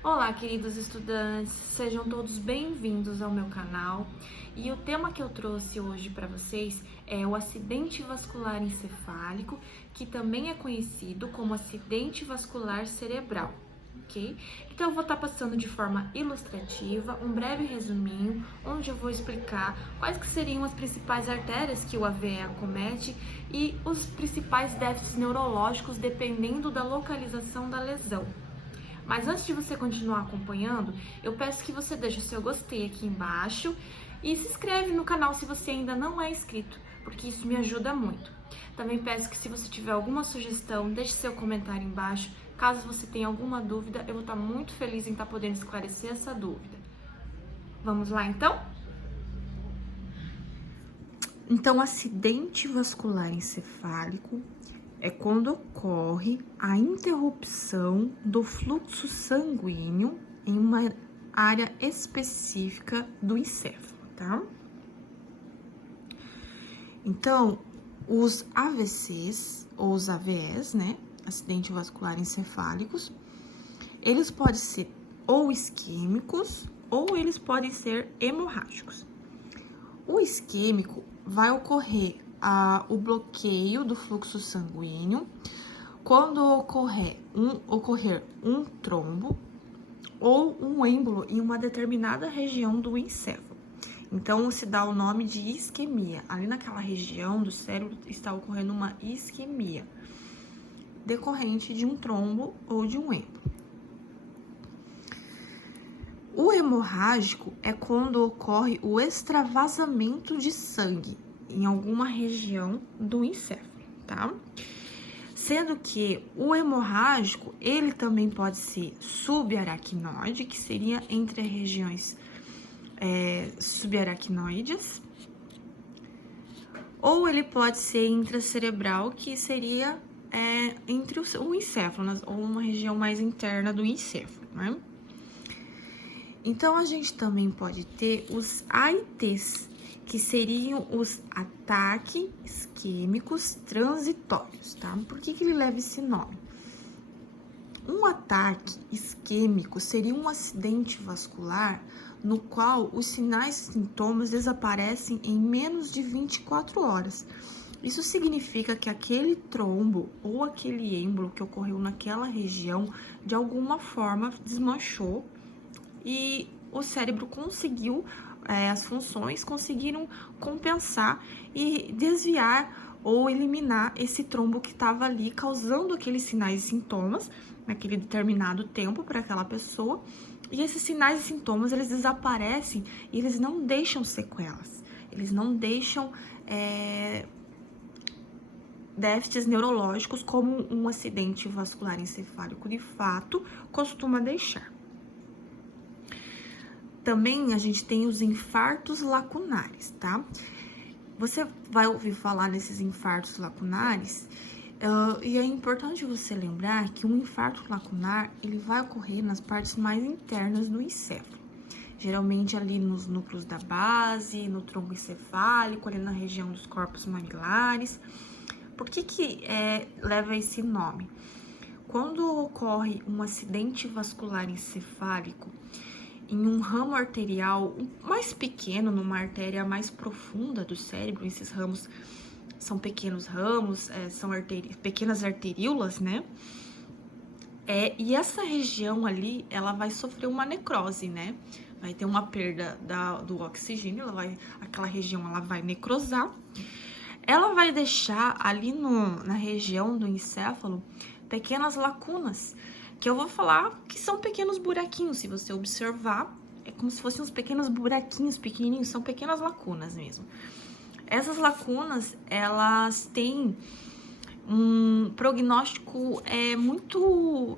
Olá, queridos estudantes, sejam todos bem-vindos ao meu canal. E o tema que eu trouxe hoje para vocês é o acidente vascular encefálico, que também é conhecido como acidente vascular cerebral, ok? Então eu vou estar passando de forma ilustrativa um breve resuminho, onde eu vou explicar quais que seriam as principais artérias que o AVE acomete e os principais déficits neurológicos dependendo da localização da lesão. Mas antes de você continuar acompanhando, eu peço que você deixe o seu gostei aqui embaixo e se inscreve no canal se você ainda não é inscrito, porque isso me ajuda muito. Também peço que se você tiver alguma sugestão, deixe seu comentário embaixo. Caso você tenha alguma dúvida, eu vou estar muito feliz em estar podendo esclarecer essa dúvida. Vamos lá então? Então, acidente vascular encefálico é quando ocorre a interrupção do fluxo sanguíneo em uma área específica do encéfalo, tá? Então, os AVCs ou os AVEs, né, acidente vascular encefálicos, eles podem ser ou isquêmicos ou eles podem ser hemorrágicos. O isquêmico vai ocorrer o bloqueio do fluxo sanguíneo quando ocorrer um trombo ou um êmbolo em uma determinada região do encéfalo. Então, se dá o nome de isquemia. Ali naquela região do cérebro está ocorrendo uma isquemia decorrente de um trombo ou de um êmbolo. O hemorrágico é quando ocorre o extravasamento de sangue em alguma região do encéfalo, tá? Sendo que o hemorrágico, ele também pode ser subaracnoide, que seria entre as regiões subaracnoides, ou ele pode ser intracerebral, que seria entre o encéfalo, ou uma região mais interna do encéfalo, né? Então, a gente também pode ter os AITs, que seriam os ataques isquêmicos transitórios, tá? Por que ele leva esse nome? Um ataque isquêmico seria um acidente vascular no qual os sinais e sintomas desaparecem em menos de 24 horas. Isso significa que aquele trombo ou aquele êmbolo que ocorreu naquela região, de alguma forma, desmanchou e o cérebro conseguiu, as funções conseguiram compensar e desviar ou eliminar esse trombo que estava ali, causando aqueles sinais e sintomas naquele determinado tempo para aquela pessoa. E esses sinais e sintomas, eles desaparecem e eles não deixam sequelas, eles não deixam déficits neurológicos como um acidente vascular encefálico de fato costuma deixar. Também a gente tem os infartos lacunares, tá? Você vai ouvir falar nesses infartos lacunares, e é importante você lembrar que um infarto lacunar, ele vai ocorrer nas partes mais internas do encéfalo. Geralmente ali nos núcleos da base, no tronco encefálico, ali na região dos corpos mamilares. Por que leva esse nome? Quando ocorre um acidente vascular encefálico, em um ramo arterial mais pequeno, numa artéria mais profunda do cérebro, esses ramos são pequenos ramos, são pequenas arteríolas, né? E essa região ali, ela vai sofrer uma necrose, né? Vai ter uma perda do oxigênio, aquela região ela vai necrosar. Ela vai deixar ali na região do encéfalo pequenas lacunas, que eu vou falar que são pequenos buraquinhos. Se você observar, é como se fossem uns pequenos buraquinhos pequenininhos, são pequenas lacunas mesmo. Essas lacunas, elas têm um prognóstico muito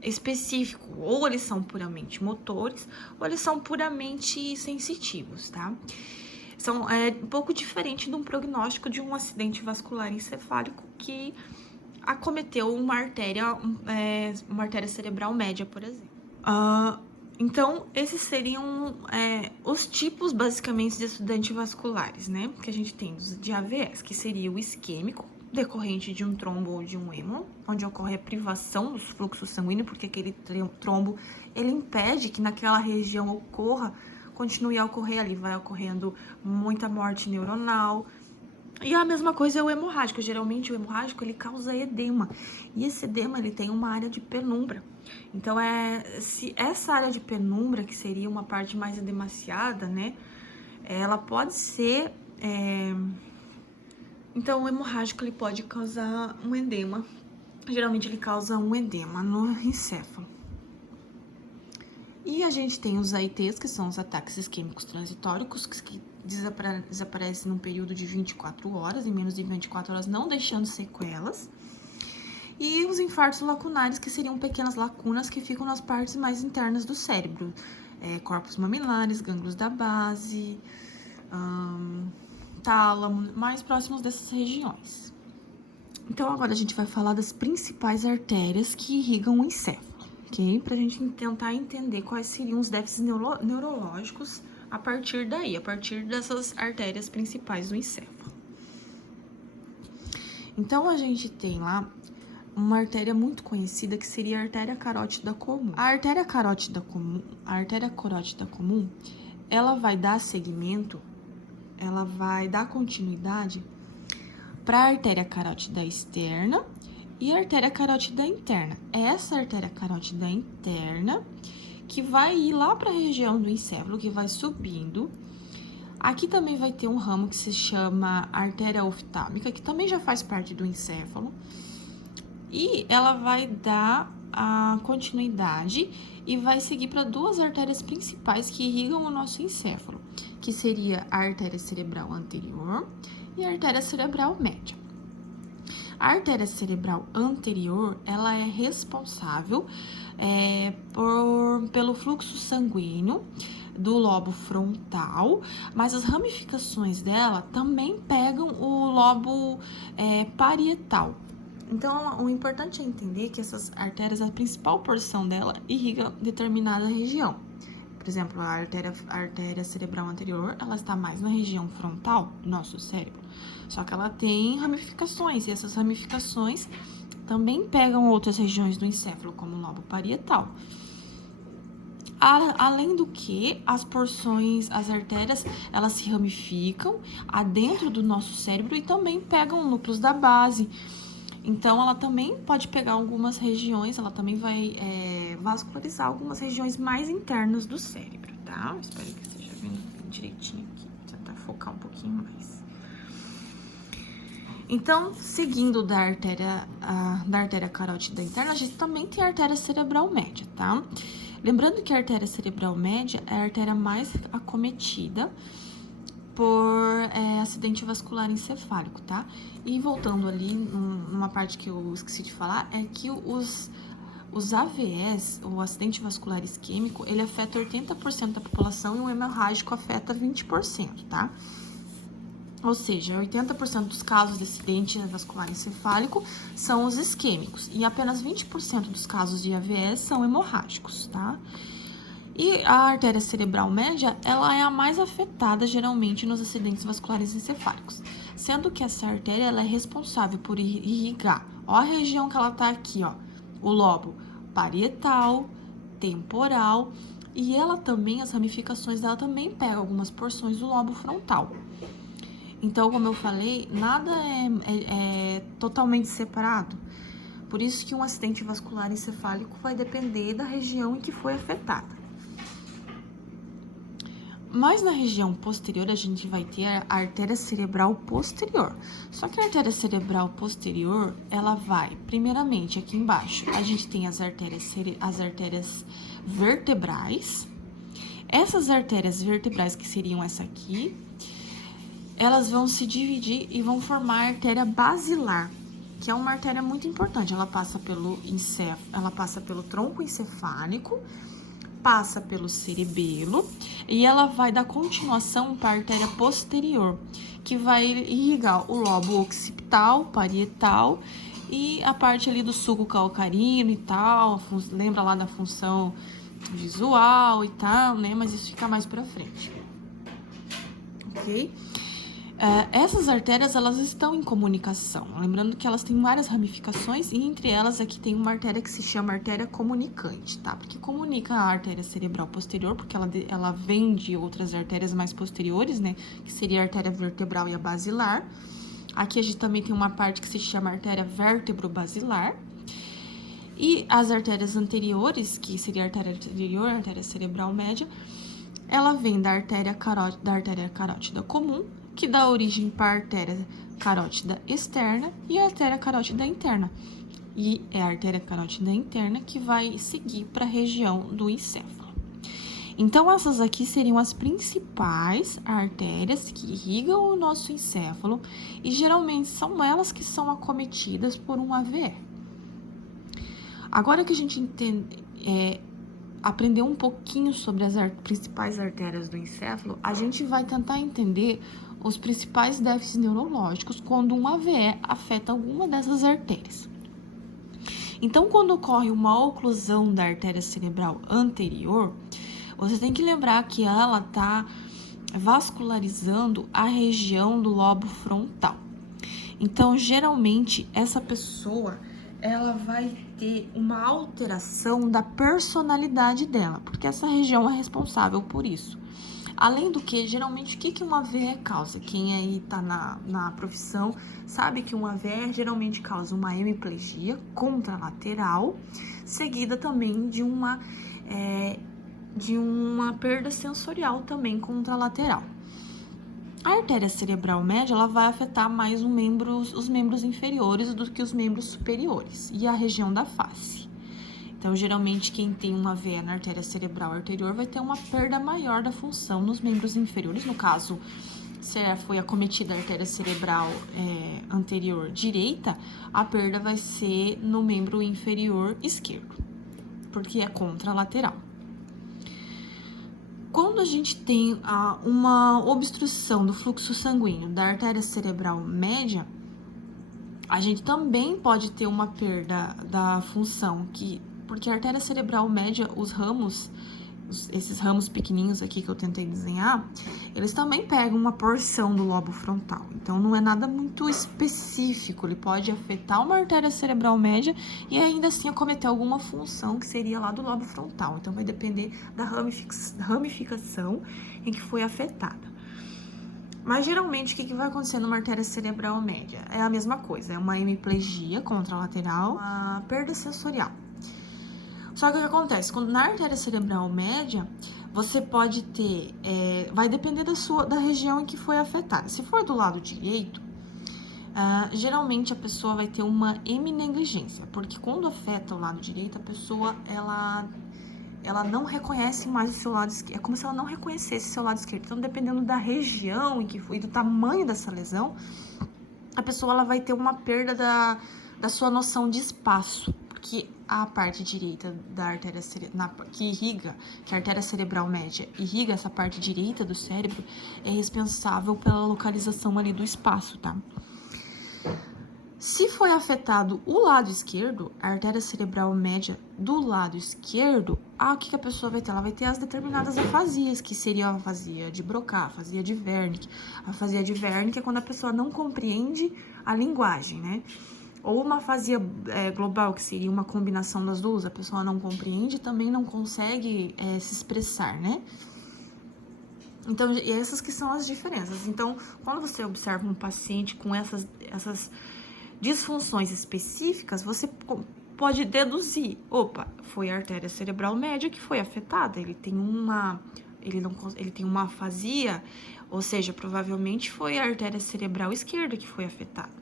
específico. Ou eles são puramente motores, ou eles são puramente sensitivos, tá? São um pouco diferente de um prognóstico de um acidente vascular encefálico que acometeu uma artéria cerebral média, por exemplo. Então, esses seriam os tipos, basicamente, de acidentes vasculares, né? Que a gente tem de AVS, que seria o isquêmico, decorrente de um trombo ou de um hemo, onde ocorre a privação do fluxo sanguíneo, porque aquele trombo, ele impede que naquela região continue a ocorrer ali, vai ocorrendo muita morte neuronal. E a mesma coisa é o hemorrágico. Geralmente o hemorrágico, ele causa edema, e esse edema, ele tem uma área de penumbra. Então, se essa área de penumbra, que seria uma parte mais edemaciada, né, ela pode ser... Então, o hemorrágico, ele pode causar um edema. Geralmente, ele causa um edema no encéfalo. E a gente tem os AITs, que são os ataques isquêmicos transitórios, que desaparecem num período de 24 horas, em menos de 24 horas, não deixando sequelas. E os infartos lacunares, que seriam pequenas lacunas que ficam nas partes mais internas do cérebro. Corpos mamilares, gânglios da base, tálamo, mais próximos dessas regiões. Então, agora a gente vai falar das principais artérias que irrigam o encéfalo, ok? Pra gente tentar entender quais seriam os déficits neurológicos a partir dessas artérias principais do encéfalo. Então, a gente tem lá uma artéria muito conhecida, que seria a artéria carótida comum. A artéria carótida comum, ela vai dar seguimento, ela vai dar continuidade para a artéria carótida externa e a artéria carótida interna. É essa artéria carótida interna que vai ir lá para a região do encéfalo, que vai subindo. Aqui também vai ter um ramo que se chama artéria oftálmica, que também já faz parte do encéfalo. E ela vai dar a continuidade e vai seguir para duas artérias principais que irrigam o nosso encéfalo, que seria a artéria cerebral anterior e a artéria cerebral média. A artéria cerebral anterior, ela é responsável pelo fluxo sanguíneo do lobo frontal, mas as ramificações dela também pegam o lobo parietal. Então, o importante é entender que essas artérias, a principal porção dela irriga determinada região. Por exemplo, a artéria cerebral anterior, ela está mais na região frontal do nosso cérebro. Só que ela tem ramificações, e essas ramificações também pegam outras regiões do encéfalo, como o lobo parietal. Além do que, as artérias, elas se ramificam adentro do nosso cérebro e também pegam núcleos da base. Então, ela também pode pegar algumas regiões, ela também vai vascularizar algumas regiões mais internas do cérebro, tá? Espero que esteja vendo direitinho aqui, vou tentar focar um pouquinho mais. Então, seguindo da artéria carótida interna, a gente também tem a artéria cerebral média, tá? Lembrando que a artéria cerebral média é a artéria mais acometida por acidente vascular encefálico, tá? E voltando ali, numa parte que eu esqueci de falar, é que os AVS, o acidente vascular isquêmico, ele afeta 80% da população e o hemorrágico afeta 20%, tá? Ou seja, 80% dos casos de acidente vascular encefálico são os isquêmicos e apenas 20% dos casos de AVS são hemorrágicos, tá? E a artéria cerebral média, ela é a mais afetada, geralmente, nos acidentes vasculares encefálicos. Sendo que essa artéria, ela é responsável por irrigar, ó a região que ela tá aqui, ó, o lobo parietal, temporal, e ela também, as ramificações dela também pegam algumas porções do lobo frontal. Então, como eu falei, nada é totalmente separado. Por isso que um acidente vascular encefálico vai depender da região em que foi afetada. Mas na região posterior, a gente vai ter a artéria cerebral posterior. Só que a artéria cerebral posterior, ela vai, primeiramente, aqui embaixo, a gente tem as artérias vertebrais. Essas artérias vertebrais, que seriam essa aqui, elas vão se dividir e vão formar a artéria basilar, que é uma artéria muito importante. Ela passa pelo tronco encefálico, passa pelo cerebelo e ela vai dar continuação para a artéria posterior, que vai irrigar o lobo occipital, parietal e a parte ali do sulco calcarino e tal, lembra lá da função visual e tal, né? Mas isso fica mais pra frente, ok? Essas artérias, elas estão em comunicação. Lembrando que elas têm várias ramificações e entre elas aqui tem uma artéria que se chama artéria comunicante, tá? Porque comunica a artéria cerebral posterior, porque ela vem de outras artérias mais posteriores, né? Que seria a artéria vertebral e a basilar. Aqui a gente também tem uma parte que se chama artéria vértebro-basilar. E as artérias anteriores, que seria a artéria anterior, a artéria cerebral média, ela vem da artéria carótida comum, que dá origem para a artéria carótida externa e a artéria carótida interna. E é a artéria carótida interna que vai seguir para a região do encéfalo. Então, essas aqui seriam as principais artérias que irrigam o nosso encéfalo e geralmente são elas que são acometidas por um AVE. Agora que a gente aprender um pouquinho sobre as principais artérias do encéfalo, a gente vai tentar entender os principais déficits neurológicos quando um AVE afeta alguma dessas artérias. Então, quando ocorre uma oclusão da artéria cerebral anterior, você tem que lembrar que ela está vascularizando a região do lobo frontal. Então, geralmente, essa pessoa ela vai ter uma alteração da personalidade dela, porque essa região é responsável por isso. Além do que, geralmente, o que um AVE causa? Quem aí tá na profissão sabe que um AVE geralmente causa uma hemiplegia contralateral, seguida também de uma perda sensorial também contralateral. A artéria cerebral média, ela vai afetar mais os membros inferiores do que os membros superiores e a região da face. Então, geralmente, quem tem uma AVE na artéria cerebral anterior vai ter uma perda maior da função nos membros inferiores. No caso, se foi acometida a artéria cerebral anterior direita, a perda vai ser no membro inferior esquerdo, porque é contralateral. Quando a gente tem uma obstrução do fluxo sanguíneo da artéria cerebral média, a gente também pode ter uma perda da função, porque a artéria cerebral média, esses ramos pequenininhos aqui que eu tentei desenhar, eles também pegam uma porção do lobo frontal. Então, não é nada muito específico. Ele pode afetar uma artéria cerebral média e ainda assim acometer alguma função que seria lá do lobo frontal. Então, vai depender da ramificação em que foi afetada. Mas, geralmente, o que vai acontecer numa artéria cerebral média? É a mesma coisa, é uma hemiplegia contralateral, uma perda sensorial. Só que o que acontece? Quando na artéria cerebral média, você pode ter, vai depender da região em que foi afetada. Se for do lado direito, geralmente a pessoa vai ter uma heminegligência, porque quando afeta o lado direito, a pessoa, ela não reconhece mais o seu lado esquerdo. É como se ela não reconhecesse o seu lado esquerdo. Então, dependendo da região em que foi, do tamanho dessa lesão, a pessoa ela vai ter uma perda da sua noção de espaço, porque a parte direita da artéria que a artéria cerebral média irriga essa parte direita do cérebro, é responsável pela localização ali do espaço, tá? Se foi afetado o lado esquerdo, a artéria cerebral média do lado esquerdo, o que a pessoa vai ter? Ela vai ter as determinadas afasias, que seria a afasia de Broca, a afasia de Wernicke. A afasia de Wernicke é quando a pessoa não compreende a linguagem, né? Ou uma afasia global, que seria uma combinação das duas, a pessoa não compreende e também não consegue se expressar, né? Então, essas que são as diferenças. Então, quando você observa um paciente com essas disfunções específicas, você pode deduzir, foi a artéria cerebral média que foi afetada, ele tem uma afasia, ou seja, provavelmente foi a artéria cerebral esquerda que foi afetada.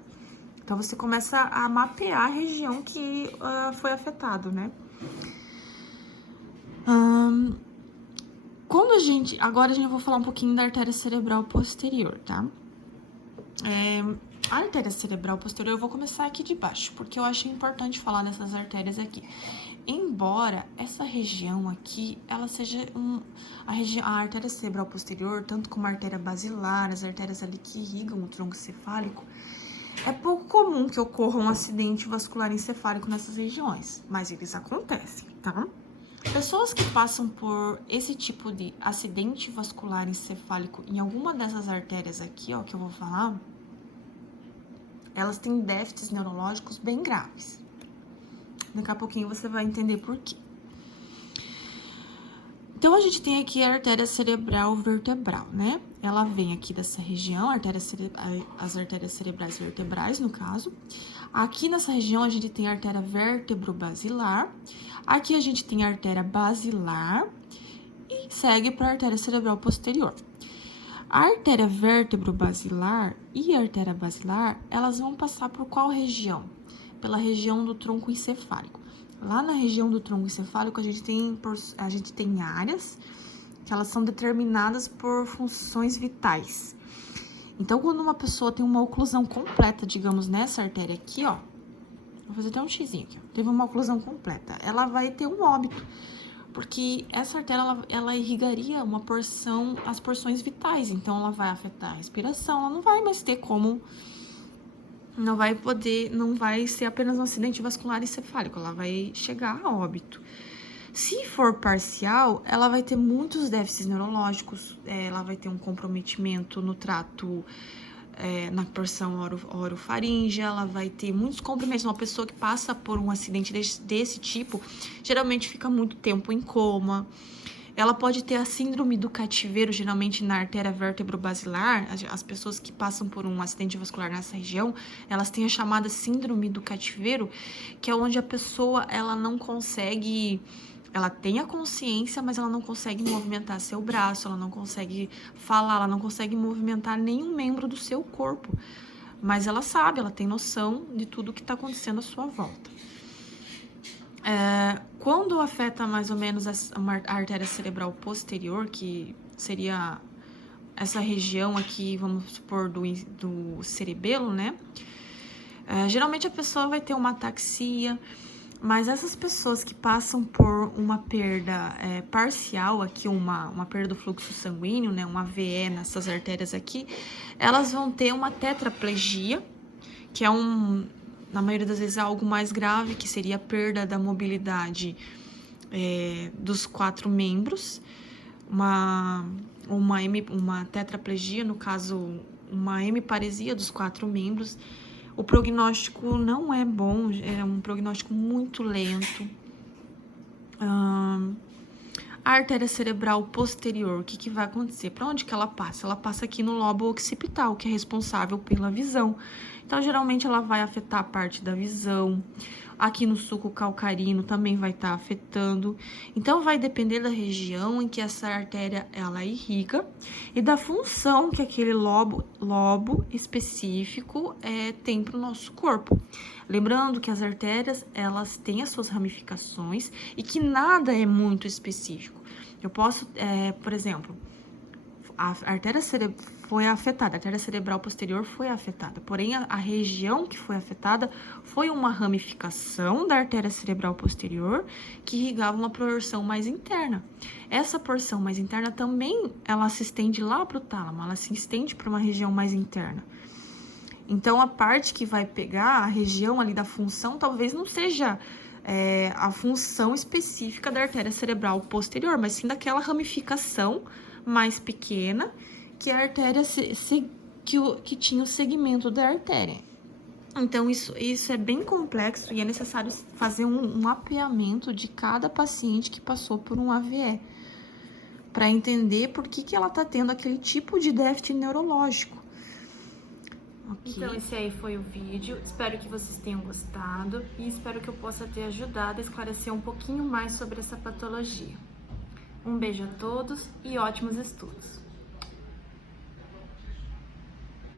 Então, você começa a mapear a região que foi afetado, né? Agora eu vou falar um pouquinho da artéria cerebral posterior, tá? A artéria cerebral posterior, eu vou começar aqui de baixo, porque eu achei importante falar dessas artérias aqui. Embora essa região aqui, ela seja a artéria cerebral posterior, tanto como a artéria basilar, as artérias ali que irrigam o tronco cefálico, é pouco comum que ocorra um acidente vascular encefálico nessas regiões, mas eles acontecem, tá? Pessoas que passam por esse tipo de acidente vascular encefálico em alguma dessas artérias aqui, ó, que eu vou falar, elas têm déficits neurológicos bem graves. Daqui a pouquinho você vai entender por quê. Então, a gente tem aqui a artéria cerebral vertebral, né? Ela vem aqui dessa região, as artérias cerebrais vertebrais, no caso. Aqui nessa região, a gente tem a artéria vértebro-basilar. Aqui a gente tem a artéria basilar e segue para a artéria cerebral posterior. A artéria vértebro-basilar e a artéria basilar, elas vão passar por qual região? Pela região do tronco encefálico. Lá na região do tronco encefálico, a gente tem áreas que elas são determinadas por funções vitais. Então, quando uma pessoa tem uma oclusão completa, digamos, nessa artéria aqui, ó, vou fazer até um xizinho aqui, ó, teve uma oclusão completa, ela vai ter um óbito, porque essa artéria, ela irrigaria as porções vitais, então ela vai afetar a respiração, ela não vai mais ter como... não vai ser apenas um acidente vascular encefálico, ela vai chegar a óbito. Se for parcial, ela vai ter muitos déficits neurológicos, ela vai ter um comprometimento no trato, na porção orofaríngea, ela vai ter muitos comprometimentos. Uma pessoa que passa por um acidente desse tipo, geralmente fica muito tempo em coma. Ela pode ter a síndrome do cativeiro, geralmente na artéria vértebro-basilar. As pessoas que passam por um acidente vascular nessa região, elas têm a chamada síndrome do cativeiro, que é onde a pessoa, ela não consegue... ela tem a consciência, mas ela não consegue movimentar seu braço, ela não consegue falar, ela não consegue movimentar nenhum membro do seu corpo. Mas ela sabe, ela tem noção de tudo que está acontecendo à sua volta. Quando afeta mais ou menos a artéria cerebral posterior, que seria essa região aqui, vamos supor, do cerebelo, né? Geralmente a pessoa vai ter uma ataxia, mas essas pessoas que passam por uma perda parcial aqui, uma perda do fluxo sanguíneo, né? Um AVE nessas artérias aqui, elas vão ter uma tetraplegia, que é na maioria das vezes, algo mais grave, que seria a perda da mobilidade dos 4 membros, uma tetraplegia, no caso, uma hemiparesia dos 4 membros. O prognóstico não é bom, é um prognóstico muito lento. A artéria cerebral posterior, o que vai acontecer? Para onde que ela passa? Ela passa aqui no lobo occipital, que é responsável pela visão. Então, geralmente, ela vai afetar a parte da visão. Aqui no sulco calcarino também vai estar afetando. Então, vai depender da região em que essa artéria, ela irriga e da função que aquele lobo específico tem para o nosso corpo. Lembrando que as artérias, elas têm as suas ramificações e que nada é muito específico. Eu posso, por exemplo, a artéria foi afetada, a artéria cerebral posterior foi afetada, porém a região que foi afetada foi uma ramificação da artéria cerebral posterior que irrigava uma porção mais interna. Essa porção mais interna também, ela se estende lá para o tálamo, ela se estende para uma região mais interna. Então, a parte que vai pegar a região ali da função talvez não seja a função específica da artéria cerebral posterior, mas sim daquela ramificação mais pequena que a artéria que tinha o segmento da artéria. Então, isso é bem complexo e é necessário fazer um mapeamento de cada paciente que passou por um AVE, para entender por que ela está tendo aquele tipo de déficit neurológico. Okay. Então, esse aí foi o vídeo. Espero que vocês tenham gostado e espero que eu possa ter ajudado a esclarecer um pouquinho mais sobre essa patologia. Um beijo a todos e ótimos estudos!